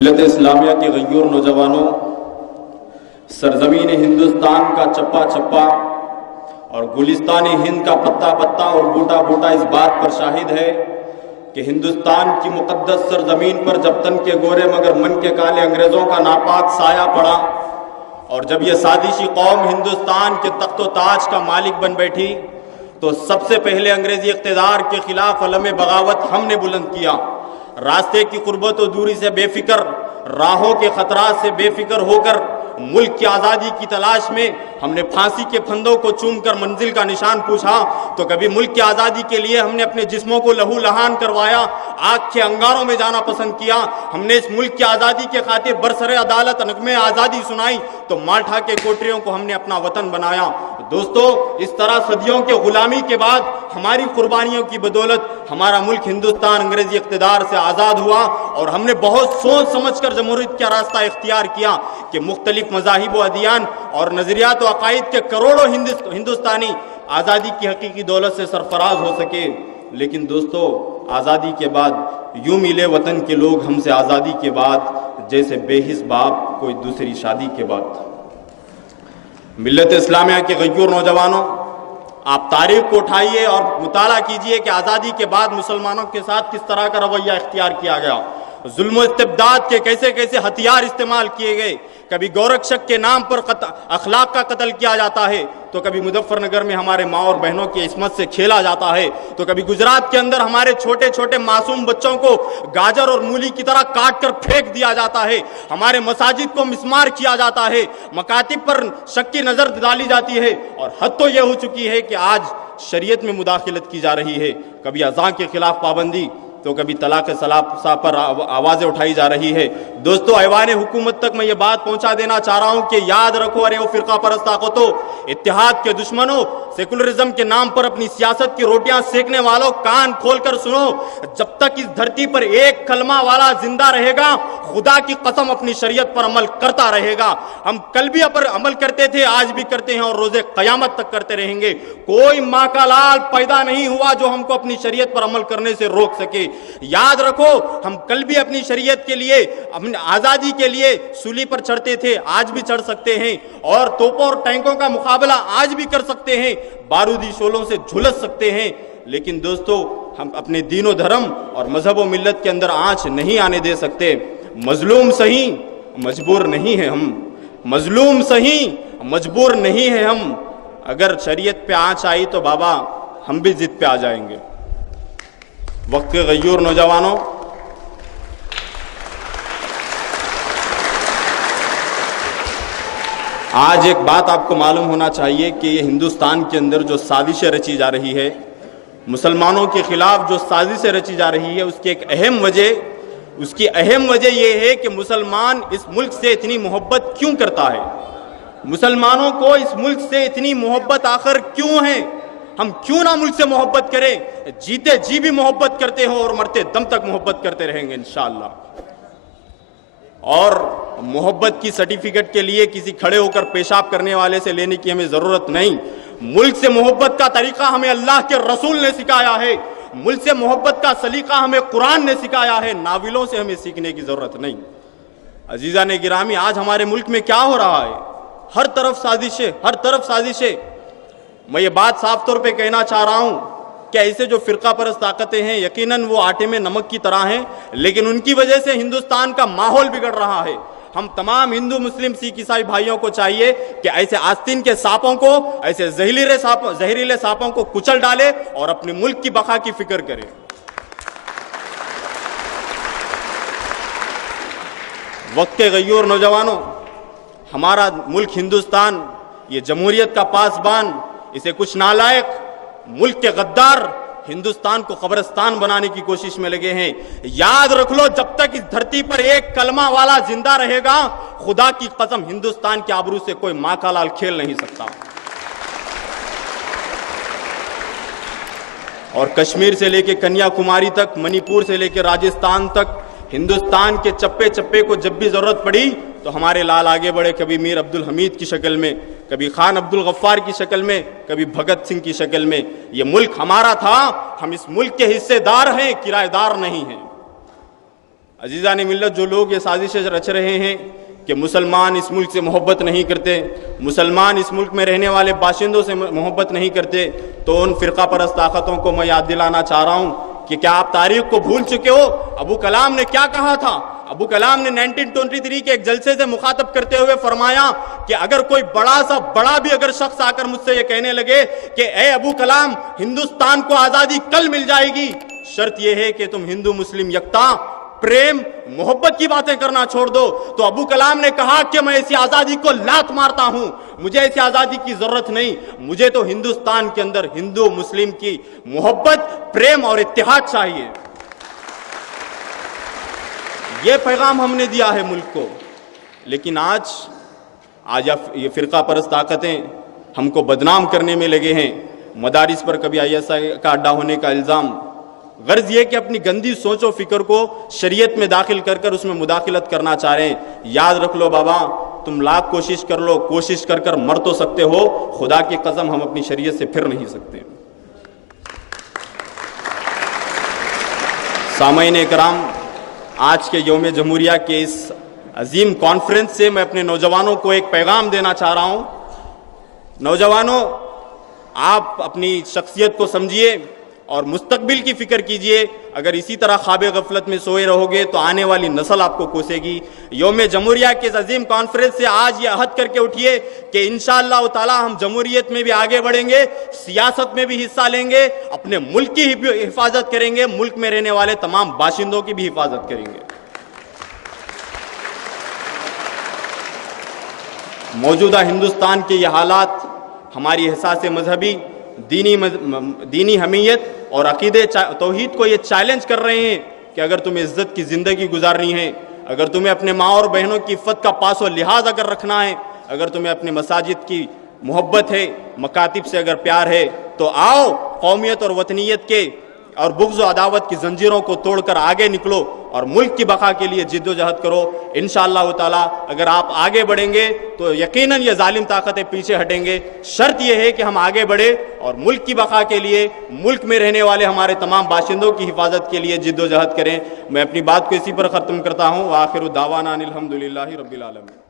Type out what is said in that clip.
ملت اسلامیہ کے غیور نوجوانوں، سرزمین ہندوستان کا چپا چپا اور گلستان ہند کا پتا پتا اور بوٹا بوٹا اس بات پر شاہد ہے کہ ہندوستان کی مقدس سرزمین پر جب تن کے گورے مگر من کے کالے انگریزوں کا ناپاک سایہ پڑا اور جب یہ سازشی قوم ہندوستان کے تخت و تاج کا مالک بن بیٹھی تو سب سے پہلے انگریزی اقتدار کے خلاف علم بغاوت ہم نے بلند کیا۔ راستے کی قربت و دوری سے بے فکر، راہوں کے خطرات سے بے فکر ہو کر ملک کی آزادی کی تلاش میں ہم نے پھانسی کے پھندوں کو چوم کر منزل کا نشان پوچھا تو کبھی ملک کی آزادی کے لیے ہم نے اپنے جسموں کو لہو لہان کروایا، آگ کے انگاروں میں جانا پسند کیا۔ ہم نے اس ملک کی آزادی کے خاطر برسر عدالت نغمے آزادی سنائی تو مالٹا کے کوٹریوں کو ہم نے اپنا وطن بنایا۔ دوستو، اس طرح صدیوں کے غلامی کے بعد ہماری قربانیوں کی بدولت ہمارا ملک ہندوستان انگریزی اقتدار سے آزاد ہوا اور ہم نے بہت سوچ سمجھ کر جمہوریت کا راستہ اختیار کیا کہ مختلف مذاہب و ادیان اور نظریات و عقائد کے کروڑوں ہندوستانی آزادی کی حقیقی دولت سے سرفراز ہو سکے۔ لیکن دوستو، آزادی کے بعد یوں ملے وطن کے لوگ ہم سے آزادی کے بعد جیسے بے حس باپ کوئی دوسری شادی کے بعد۔ ملت اسلامیہ کے غیور نوجوانوں، آپ تاریخ کو اٹھائیے اور مطالعہ کیجئے کہ آزادی کے بعد مسلمانوں کے ساتھ کس طرح کا رویہ اختیار کیا گیا، ظلم و استبداد کے کیسے کیسے ہتھیار استعمال کیے گئے۔ کبھی گورکشک کے نام پر اخلاق کا قتل کیا جاتا ہے تو کبھی مظفر نگر میں ہمارے ماں اور بہنوں کی عصمت سے کھیلا جاتا ہے تو کبھی گجرات کے اندر ہمارے چھوٹے چھوٹے معصوم بچوں کو گاجر اور مولی کی طرح کاٹ کر پھینک دیا جاتا ہے، ہمارے مساجد کو مسمار کیا جاتا ہے، مکاتب پر شک کی نظر ڈالی جاتی ہے اور حد تو یہ ہو چکی ہے کہ آج شریعت میں مداخلت کی جا رہی ہے۔ کبھی اذان کے خلاف پابندی تو کبھی طلاق ثلاثہ پر آوازیں اٹھائی جا رہی ہے۔ دوستو، ایوان حکومت تک میں یہ بات پہنچا دینا چاہ رہا ہوں کہ یاد رکھو، ارے وہ فرقہ پرست طاقتوں، اتحاد کے دشمنوں، سیکولرزم کے نام پر اپنی سیاست کی روٹیاں سیکنے والوں، کان کھول کر سنو، جب تک اس دھرتی پر ایک کلمہ والا زندہ رہے گا خدا کی قسم اپنی شریعت پر عمل کرتا رہے گا۔ ہم کل بھی عمل کرتے تھے، آج بھی کرتے ہیں اور روز قیامت تک کرتے رہیں گے۔ کوئی ماں کا لال پیدا نہیں ہوا جو ہم کو اپنی شریعت پر عمل کرنے سے روک سکے۔ یاد رکھو، ہم کل بھی اپنی شریعت کے لیے، اپنی آزادی کے لیے سولی پر چڑھتے تھے، آج بھی چڑھ سکتے ہیں اور توپوں اور ٹینکوں کا مقابلہ آج بھی کر سکتے ہیں، بارودی شعلوں سے جھلس سکتے ہیں۔ لیکن دوستو، ہم اپنے دین و دھرم اور مذہب و ملت کے اندر آنچ نہیں آنے دے سکتے۔ مظلوم سہی مجبور نہیں ہیں ہم، مظلوم سہی مجبور نہیں ہیں ہم۔ اگر شریعت پہ آنچ آئی تو بابا ہم بھی ضد پہ آ جائیں گے۔ وقت کے غیور نوجوانوں، آج ایک بات آپ کو معلوم ہونا چاہیے کہ یہ ہندوستان کے اندر جو سازشیں رچی جا رہی ہے، مسلمانوں کے خلاف جو سازشیں رچی جا رہی ہے، اس کی اہم وجہ یہ ہے کہ مسلمان اس ملک سے اتنی محبت کیوں کرتا ہے، مسلمانوں کو اس ملک سے اتنی محبت آخر کیوں ہے۔ ہم کیوں نہ ملک سے محبت کریں، جیتے جی بھی محبت کرتے ہو اور مرتے دم تک محبت کرتے رہیں گے انشاءاللہ۔ اور محبت کی سرٹیفکیٹ کے لیے کسی کھڑے ہو کر پیشاب کرنے والے سے لینے کی ہمیں ضرورت نہیں۔ ملک سے محبت کا طریقہ ہمیں اللہ کے رسول نے سکھایا ہے، ملک سے محبت کا سلیقہ ہمیں قرآن نے سکھایا ہے، ناولوں سے ہمیں سیکھنے کی ضرورت نہیں۔ عزیزان گرامی، آج ہمارے ملک میں کیا ہو رہا ہے؟ ہر طرف سازشیں، ہر طرف سازشیں۔ میں یہ بات صاف طور پہ کہنا چاہ رہا ہوں کہ ایسے جو فرقہ پرست طاقتیں ہیں یقیناً وہ آٹے میں نمک کی طرح ہیں، لیکن ان کی وجہ سے ہندوستان کا ماحول بگڑ رہا ہے۔ ہم تمام ہندو، مسلم، سکھ، عیسائی بھائیوں کو چاہیے کہ ایسے آستین کے سانپوں کو، ایسے زہریلے سانپوں کو کچل ڈالے اور اپنے ملک کی بقا کی فکر کرے۔ وقت کے غیور نوجوانوں، ہمارا ملک ہندوستان، یہ جمہوریت کا پاسبان، اسے کچھ نالائق ملک کے غدار ہندوستان کو قبرستان بنانے کی کوشش میں لگے ہیں۔ یاد رکھ لو، جب تک اس دھرتی پر ایک کلمہ والا زندہ رہے گا خدا کی قسم ہندوستان کے آبرو سے کوئی ماں کا لال کھیل نہیں سکتا۔ اور کشمیر سے لے کے کنیا کماری تک، منی پور سے لے کے راجستھان تک، ہندوستان کے چپے چپے کو جب بھی ضرورت پڑی تو ہمارے لال آگے بڑھے، کبھی میر عبد الحمید کی شکل میں، کبھی خان عبد الغفار کی شکل میں، کبھی بھگت سنگھ کی شکل میں۔ یہ ملک ہمارا تھا، ہم اس ملک کے حصے دار ہیں، کرایہ دار نہیں ہیں۔ عزیزان ملت، جو لوگ یہ سازشیں رچ رہے ہیں کہ مسلمان اس ملک سے محبت نہیں کرتے، مسلمان اس ملک میں رہنے والے باشندوں سے محبت نہیں کرتے، تو ان فرقہ پرست طاقتوں کو میں یاد دلانا چاہ رہا ہوں کہ کیا آپ تاریخ کو بھول چکے ہو؟ ابو کلام نے کیا کہا تھا؟ ابو کلام نے 1923 کے ایک جلسے سے مخاطب کرتے ہوئے فرمایا کہ اگر کوئی بڑا بھی اگر شخص آ کر مجھ سے یہ کہنے لگے کہ اے ابو کلام، ہندوستان کو آزادی کل مل جائے گی، شرط یہ ہے کہ تم ہندو مسلم یکتا پریم محبت کی باتیں کرنا چھوڑ دو، تو ابو کلام نے کہا کہ میں ایسی آزادی کو لات مارتا ہوں، مجھے ایسی آزادی کی ضرورت نہیں، مجھے تو ہندوستان کے اندر ہندو مسلم کی محبت، پریم اور اتحاد چاہیے۔ یہ پیغام ہم نے دیا ہے ملک کو، لیکن آج یہ فرقہ پرست طاقتیں ہم کو بدنام کرنے میں لگے ہیں۔ مدارس پر کبھی ISI کا اڈا ہونے کا الزام، غرض یہ کہ اپنی گندی سوچ و فکر کو شریعت میں داخل کر اس میں مداخلت کرنا چاہ رہے ہیں۔ یاد رکھ لو بابا، تم لاکھ کوشش کر لو، کوشش کر مر تو سکتے ہو، خدا کی قسم ہم اپنی شریعت سے پھر نہیں سکتے۔ سامعین اکرام، آج کے یوم جمہوریہ کے اس عظیم کانفرنس سے میں اپنے نوجوانوں کو ایک پیغام دینا چاہ رہا ہوں۔ نوجوانوں، آپ اپنی شخصیت کو سمجھیے اور مستقبل کی فکر کیجئے۔ اگر اسی طرح خواب غفلت میں سوئے رہو گے تو آنے والی نسل آپ کو کوسے گی۔ یوم جمہوریہ کے اس عظیم کانفرنس سے آج یہ عہد کر کے اٹھیے کہ انشاءاللہ تعالی ہم جمہوریت میں بھی آگے بڑھیں گے، سیاست میں بھی حصہ لیں گے، اپنے ملک کی حفاظت کریں گے، ملک میں رہنے والے تمام باشندوں کی بھی حفاظت کریں گے۔ موجودہ ہندوستان کے یہ حالات ہماری احساس مذہبی، دینی حمیت اور عقیدے توحید کو یہ چیلنج کر رہے ہیں کہ اگر تمہیں عزت کی زندگی گزارنی ہے، اگر تمہیں اپنے ماں اور بہنوں کی عفت کا پاس و لحاظ اگر رکھنا ہے، اگر تمہیں اپنے مساجد کی محبت ہے، مکاتب سے اگر پیار ہے، تو آؤ قومیت اور وطنیت کے اور بغض و عداوت کی زنجیروں کو توڑ کر آگے نکلو اور ملک کی بقا کے لیے جد و جہد کرو۔ انشاءاللہ تعالی اگر آپ آگے بڑھیں گے تو یقیناً یہ ظالم طاقتیں پیچھے ہٹیں گے۔ شرط یہ ہے کہ ہم آگے بڑھیں اور ملک کی بقا کے لیے، ملک میں رہنے والے ہمارے تمام باشندوں کی حفاظت کے لیے جد و جہد کریں۔ میں اپنی بات کو اسی پر ختم کرتا ہوں۔ وآخر دعوانا ان الحمدللہ رب العالمین۔